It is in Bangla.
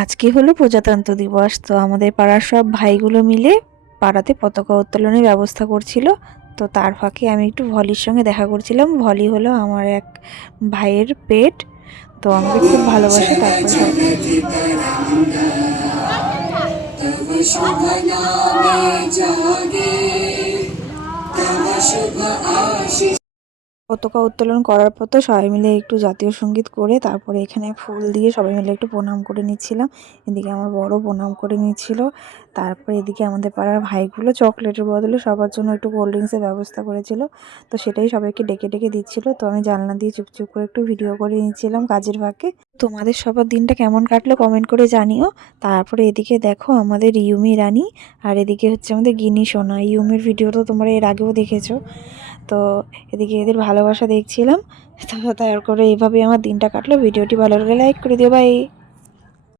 আজকে হলো প্রজাতন্ত্র দিবস, তো আমাদের পাড়ার সব ভাইগুলো মিলে পাড়াতে পতাকা উত্তোলনের ব্যবস্থা করছিল। তো তার ফাঁকে আমি একটু ভলির সঙ্গে দেখা করছিলাম। ভলি হলো আমার এক ভাইয়ের পেট, তো আমাকে খুব ভালোবাসে। তারপরে সব পতাকা উত্তোলন করার পর তো সবাই মিলে একটু জাতীয় সঙ্গীত করে তারপরে এখানে ফুল দিয়ে সবাই মিলে একটু প্রণাম করে নিচ্ছিলাম। এদিকে আমার বড় প্রণাম করে নিচ্ছিল। তারপরে এদিকে আমাদের পাড়ার ভাইগুলো চকলেটের বদলে সবার জন্য একটু কোল্ড ড্রিঙ্কসের ব্যবস্থা করেছিল, তো সেটাই সবাইকে ডেকে ডেকে দিচ্ছিল। তো আমি জানলা দিয়ে চুপচুপ করে একটু ভিডিও করে নিচ্ছিলাম কাজের ফাঁকে। তোমাদের সবার দিনটা কেমন কাটলো কমেন্ট করে জানিও। তারপরে এদিকে দেখো আমাদের ইউমি রানী, আর এদিকে হচ্ছে আমাদের গিনি সোনা। ইউমির ভিডিও তো তোমরা এর আগেও দেখেছো। তো এদিকে এদের ভালোবাসা দেখছিলাম। তো তারপরে এইভাবে আমার দিনটা কাটলো। ভিডিওটি ভালো লাগলে লাইক করে দিও। বাই।